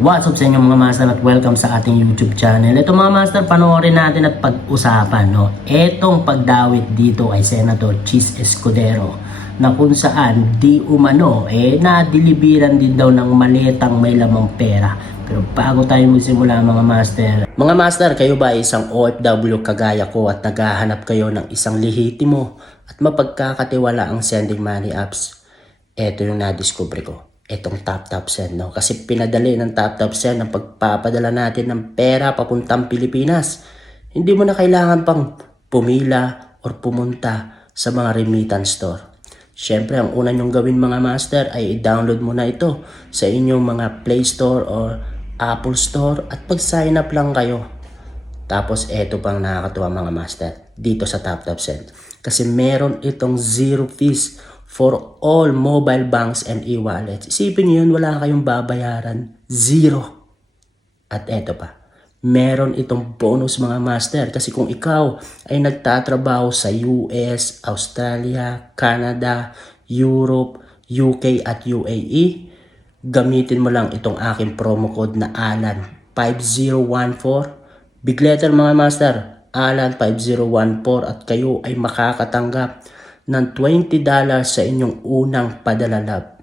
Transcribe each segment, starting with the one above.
What's up sa inyo mga master at welcome sa ating YouTube channel. Ito mga master, panoorin natin at pag-usapan, no? Etong pagdawit dito kay Senator Chis Escudero na kung saan di umano nadilibiran din daw ng maletang may lamang pera. Pero bago tayo magsimula mga master, kayo ba ay isang OFW kagaya ko at naghahanap kayo ng isang lehitimo at mapagkakatiwala ang sending money apps? Ito yung nadiscover ko. Itong TapTapSend, no? Kasi pinadali ng TapTapSend ang pagpapadala natin ng pera papuntang Pilipinas. Hindi mo na kailangan pang pumila or pumunta sa mga remittance store. Siyempre, ang una nyong gawin mga master ay i-download mo na ito sa inyong mga Play Store or Apple Store at pag-sign up lang kayo. Tapos eto pang nakakatuwa mga master dito sa TapTapSend. Kasi meron itong zero fees for all mobile banks and e-wallets. Isipin nyo yun, wala kayong babayaran. Zero. At eto pa, meron itong bonus mga master. Kasi kung ikaw ay nagtatrabaho sa US, Australia, Canada, Europe, UK at UAE, gamitin mo lang itong aking promo code na ALAN5014. Big letter mga master, ALAN5014 at kayo ay makakatanggap ng $20 sa inyong unang padala lab.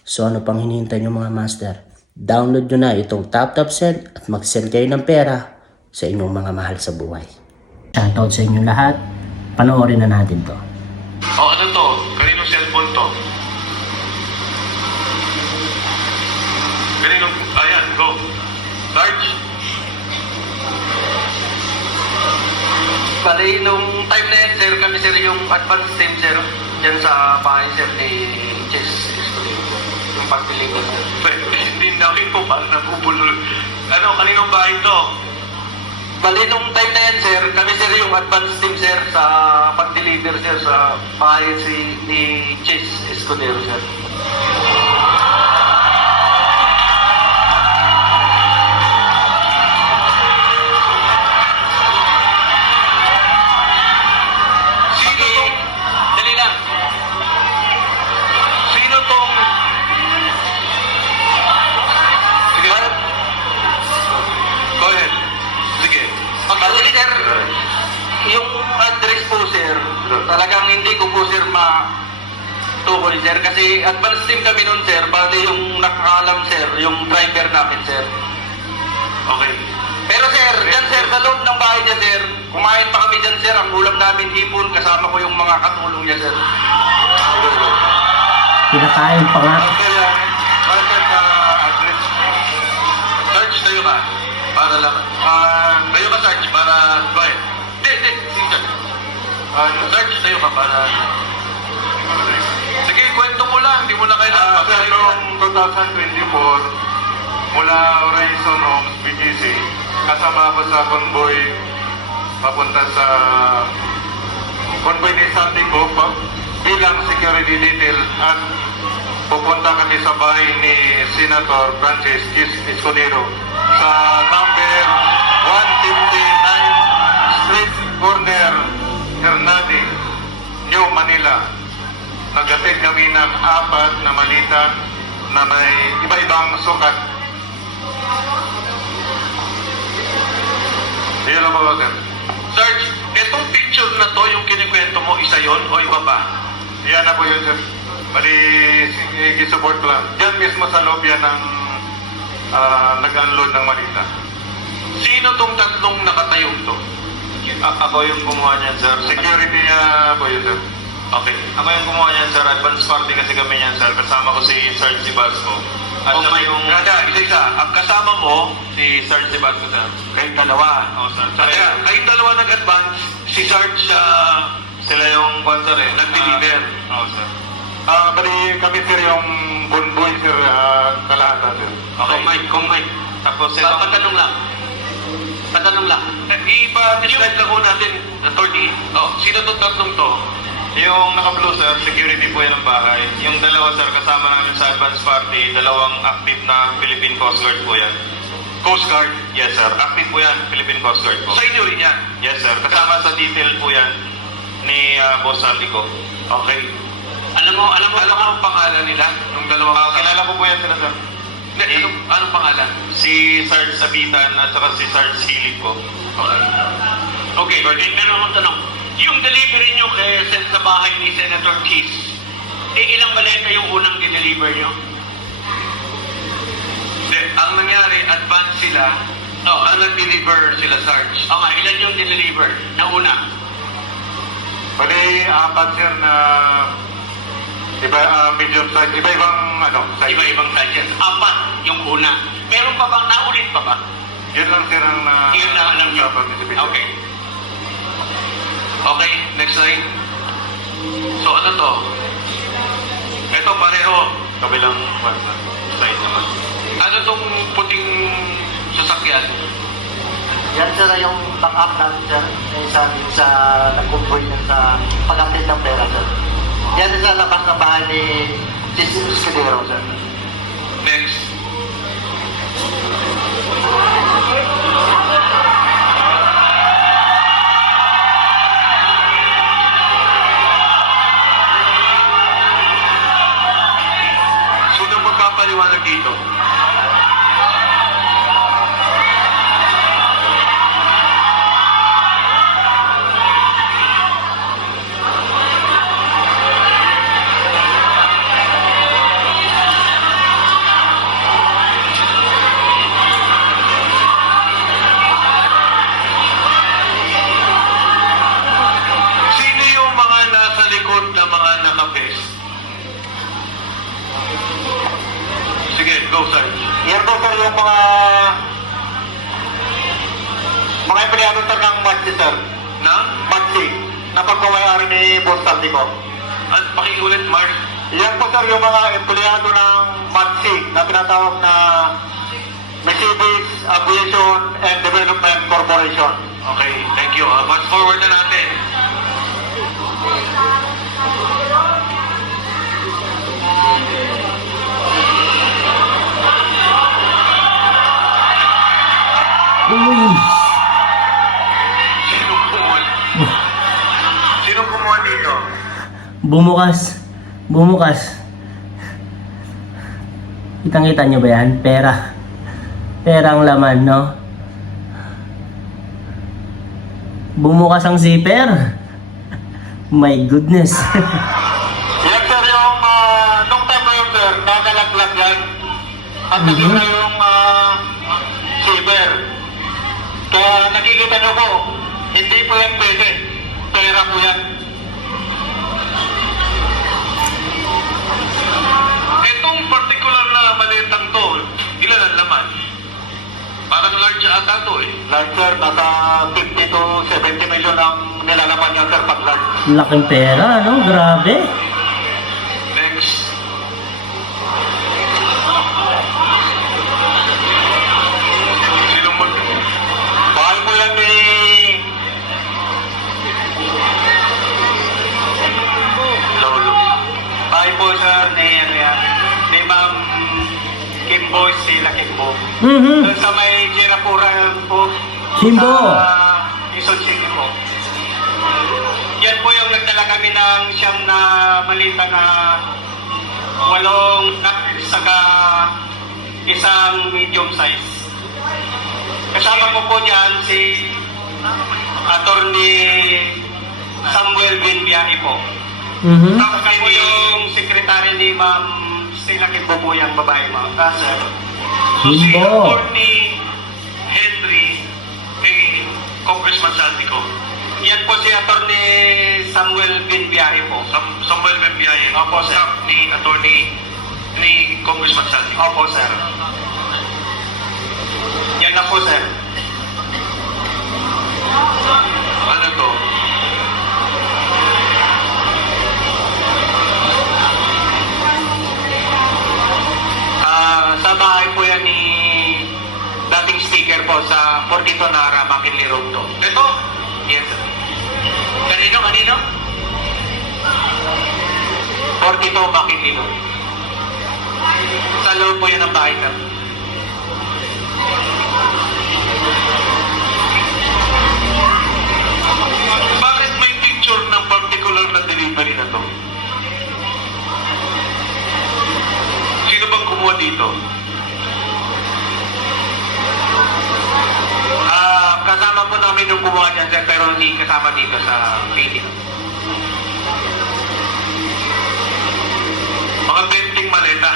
So ano pang hinihintay nyo mga master? Download nyo na itong TapTapSend at mag-send kayo ng pera sa inyong mga mahal sa buhay. Shoutout sa inyo lahat. Panoorin na natin to. Ano to? Kaninong cellphone to? Kaninong... Ayan, go. Large. Bali, nung time na yan, sir, kami sir yung advance team, sir, dyan sa bahay, sir, ni Chess Escudero. Yung pagpiling ko, sir. Hindi na rin po, parang nabubulol. Ano, kaninong bahay to? Bali, nung time na yan, sir, kami sir yung advance team, sir, sa pag-deliver, sir, sa bahay ni Chess Escudero, sir. Yung address po, sir, talagang hindi ko po, sir, matukol, sir. Kasi advance team kami nun, sir. Bali yung nakakalam, sir, yung driver namin, sir. Okay. Pero, sir, dyan, sir, sa loob ng bahay niya, sir, kumain pa kami dyan, sir. Ang ulam namin, hipon, kasama ko yung mga katulong niya, sir. Pinakain pa nga. Okay, sir, address. Search tayo ka. Para lang. Tayo ka, search, para... Hindi. Sige, search tayo ka para... Sige, kwento mo lang. Hindi mo na kailangan. Sir, noong 2024, mula Horizon Homes, BGC, kasama ako sa convoy papunta sa convoy ni Sandy Cook bilang security detail at pupunta kami sa bahay ni Senator Francis Chis Escudero sa number 159 Street Corner, Hernani, New Manila. Naghatid kami ng 4 na malita na may iba-ibang sukat. Yun ang mga sir. Search, etong picture na to, yung kinikwento mo, isa yon o iba ba? Yan na po yun sir. Bali, i-support ko lang. Diyan mismo sa loob yan ang nag-unload ng malita. Sino tong tatlong nakatayong to? Ako yung gumawa niyan, sir. Security niya po yun sir. Okay. Ako yung gumawa niyan, sir. Advance party kasi kami niyan, sir. Kasama ko si Sarge Sibasco. At Oh, saka yung... isa-isa. Ang kasama mo, Si Sarge Sibasco, sir. kayong dalawa. Oo, sir. Saka Kaya, kayong dalawa nag-advance, si Sarge sila yung kwan, sir, eh. nag-deliver. Oo, sir. Bali kami sir yung convoy sir kalahatan sir. Okay. Kung Mike. Tapos Patanong lang. Ipa-describe lang ko natin, attorney. Sino tong tatlong to? yung naka-blue, sir, security po yan ng bahay. Yung dalawa, sir, kasama namin sa advance party, dalawang active na Philippine Coast Guard po yan. Coast Guard. Yes, sir. Active po yan. Philippine Coast Guard po. Sa inyo rin yan. Yes, sir. Kasama sa detail po yan ni Boss Alico. Okay. Alam mo ang pangalan nila? Yung dalawa. Kilala ko po yan sila, sir. Hindi, anong pangalan? si Sarge Sabitan at saka si Sarge Hilig po. Okay, meron akong tanong. Yung delivery nyo sa bahay ni Senator Cheese, ilang maleta yung unang dineliver nyo? Hindi, ang nangyari, advance sila. Oo. Ang nag-deliver sila, Sarge. O nga, ilan yung dineliver na una? Bali, apat sir na medium size, iba-ibang size. Iba-ibang size yan. 4 yung una. Meron pa bang naulit pa ba? Yun lang sir ang Yun lang alam nyo. Okay. Okay, next slide. So ano to? Ito pareho. Kabilang slide naman. Ano tong puting sasakyan? Yan sir yung backup natin sir, sa nag-convoy niya sa pag-update ng pera sir. Yan sa labas ng bahay ni Chief Escudero sir. Next. Sino magpapaliwanag dito? Sino yung mga nasa likod na mga nakapes? Sige, go, Sarge. Yan po sir yung mga empleyado sir ng Matsi sir. Na? Matsi, na pagkamayari ni Boss Saldico. At pakiulit, Mark. Yan po sir yung mga empleyado ng Matsi na tinatawag na Mercedes Aviation and Development Corporation. Okay, thank you. Fast forward na natin. Uy! Sino kumuha? Sino kumuha dito? Bumukas. Bumukas. Kitang-kita nyo ba yan? Pera. Pera ang laman, no? Bumukas ang zipper. My goodness. Yan sir yung nung time na yun sir, nakalaglag yan. At Mhm. yun na yung silver. Kaya nakikita nyo po, hindi po yan pwede. Pera po yan. Itong particular na malitang to, ilan ang laman? Parang large ata to eh. Large sir, nasa 50 to 70 million ang nilalaman niya sir pag large. Laking pera, no? Grabe. Next. Sino mag... Bahay po yan ni Lolo. Bahay po sir ni Ma'am Kimbo, sila Kimbo. Mhm. Doon sa may Jirapura po. Kimbo. Sa Quezon City po. Yan po yung nagdala kami ng siyam na malita na 8 saka isang medium size. Kasama ko po dyan si Attorney Samuel Binbiahe po. Mhm. Saka po yung sekretary ni Ma'am Stella Kimbo po yung babae mo. Sir. So si Kimbo. Attorney Henry ni Congressman Saldico. Yan po si Attorney Samuel Binbiahe po. Samuel Membiaye. Opo, sir. Staff ni Attorney ni Congressman Saldico. Opo, sir. Yan na po, sir. Ano to? Sa bahay po yan ni dating speaker po sa Portito Nara, Makinli Road to. Ito? Yes, sir. Kanino? Portito, Makinli Road. Sa loob po yan ang bahay, sir. Bakit may picture ng particular na delivery na to? Sino bang kumuha dito? namin yung gumawa dyan, sir, pero hindi kasama dito sa meeting. Mga pending maleta.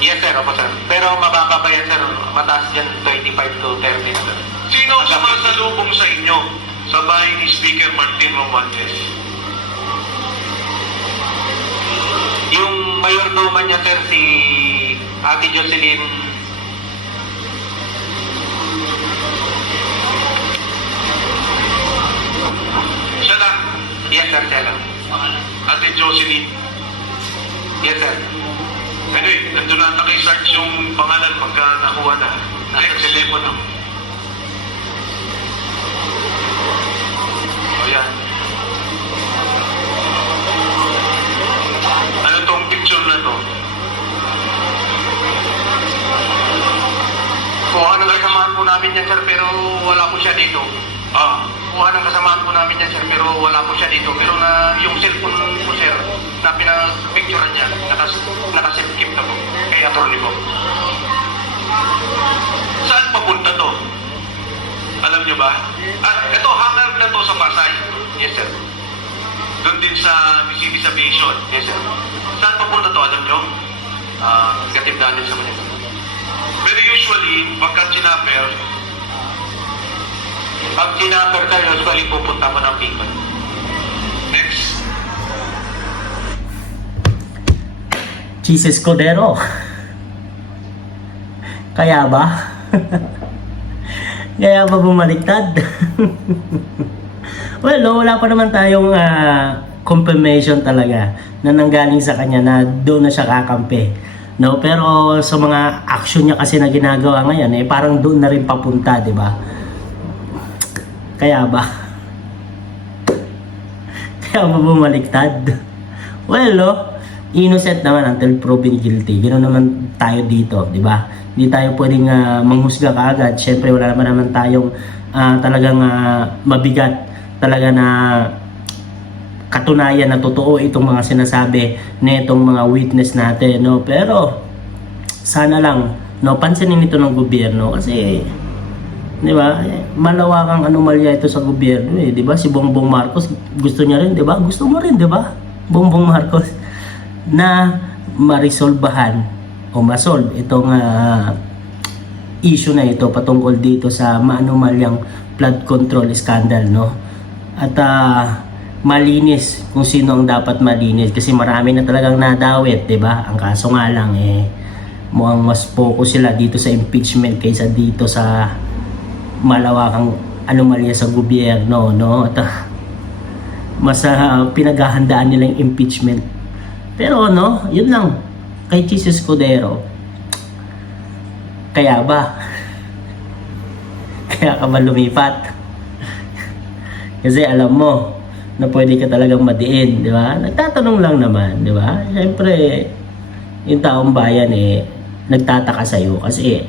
Yes, sir. Opo, sir. Pero mababa pa yan, sir. Mataas yan, 25 to 30, sir. Sino ang sumasalubong sa inyo sa bahay ni Speaker Martin Romualdez? Yung mayordoman niya, sir, si Ate Jocelyn. Siya lang. Yes, sir, siya lang. Ate Jocelyn. Yes, sir. Anyway, nandun na kay Sarge yung pangalan pagka nakuha na. Nasa telepono. O yan. Ano tong picture na to? Kuha ng kasamaan po namin yan, sir, pero wala po siya dito. Kuha ng kasamaan po namin yan, sir, pero wala po siya dito. Pero na yung cellphone po, sir, na pinapicturean niya, nakaset-keep na po. Kay attorney po. Saan papunta to? Alam nyo ba? At ito, hangar na to sa Pasay. Yes, sir. Doon din sa Mississippi Station. Yes, sir. Saan papunta to? Alam nyo? Negative natin sa Manila. Pero usually, pagka sinapper, Pag tinapper tayo, usually pupunta mo ng Bicol. next. Cheese Escudero. Kaya ba? Kaya ba bumaliktad? Well, no, wala pa naman tayong confirmation talaga na nanggaling sa kanya na doon na siya kakampi. No, pero sa mga action niya kasi na ginagawa ngayon, parang doon na rin papunta, di ba? Kaya ba? Kaya ba bumaliktad? Well, no, innocent naman until proven guilty. Ganoon naman tayo dito, di ba? Hindi tayo pwedeng manghusga kaagad. Siyempre, wala naman tayong talagang mabigat talaga na katunayan na totoo itong mga sinasabi na itong mga witness natin, no? Pero sana lang, no, pansinin ito ng gobyerno kasi, di ba, malawakang anomalya ito sa gobyerno, di ba? Si Bongbong Marcos gusto niya rin, di ba? Gusto mo rin, di ba? Bongbong Marcos na marisolbahan o masolve itong issue na ito patungkol dito sa maanomalyang flood control scandal, no? At malinis kung sino ang dapat malinis kasi marami na talagang nadawit, 'di ba? Ang kaso nga lang mukhang mas focus sila dito sa impeachment kaysa dito sa malawakang anomalya sa gobyerno, no? At mas pinaghahandaan nila yung impeachment. Pero no, yun lang kay Cheese Escudero. Kaya ba? Kaya ka ba lumipat? Kasi alam mo na pwede ka talagang madiin, di ba? Nagtatanong lang naman, di ba? Siyempre, yung taong bayan nagtataka sa'yo kasi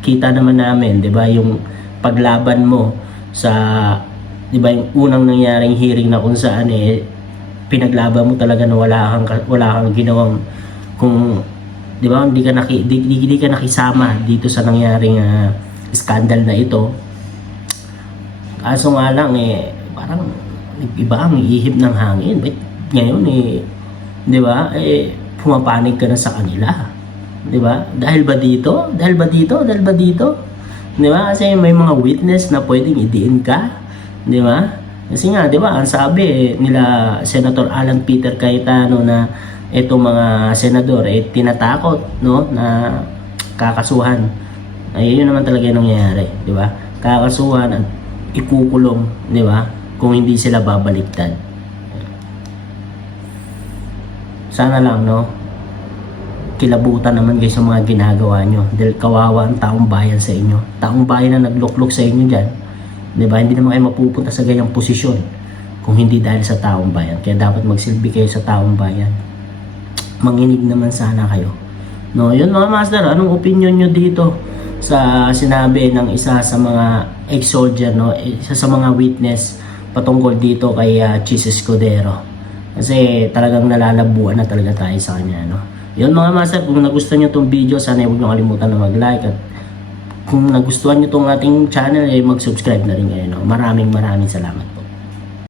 kita naman namin, di ba, yung paglaban mo sa, di ba, yung unang nangyaring hearing na kung saan pinaglaban mo talaga na wala kang ginawang kung, di ba, hindi ka nakisama dito sa nangyaring scandal na ito. Kaso nga lang parang iba ang ihip ng hangin. But ngayon di ba, pumapanig ka na sa kanila. Di ba? Dahil ba dito? Dahil ba dito? Di ba? Kasi may mga witness na pwedeng idiin ka. Di ba? Kasi nga, di ba, ang sabi nila Senator Alan Peter Cayetano na itong mga senador tinatakot, no, na kakasuhan. Ayun naman talaga yung nangyayari, di ba? Kakasuhan at ikukulong, di ba? Kung hindi sila babaliktad. Sana lang, no, kilabutan naman kayo sa mga ginagawa nyo dahil kawawa ang taong bayan sa inyo. Taong bayan na nagluklok sa inyo dyan, di ba? Hindi naman kayo mapupunta sa ganyang posisyon kung hindi dahil sa taong bayan. Kaya dapat magsilbi kayo sa taong bayan. Manginig naman sana kayo, no? Yun mga master, anong opinion nyo dito sa sinabi ng isa sa mga ex-soldier, no, isa sa mga witness patungkol dito kay Cheese Escudero? Kasi talagang nalalabuan na talaga tayo sa kanya, no? Yun mga master, kung nagustuhan nyo itong video, sana huwag nyo kalimutan na mag-like at kung nagustuhan nyo tong ating channel, mag-subscribe na rin kayo. No? Maraming salamat.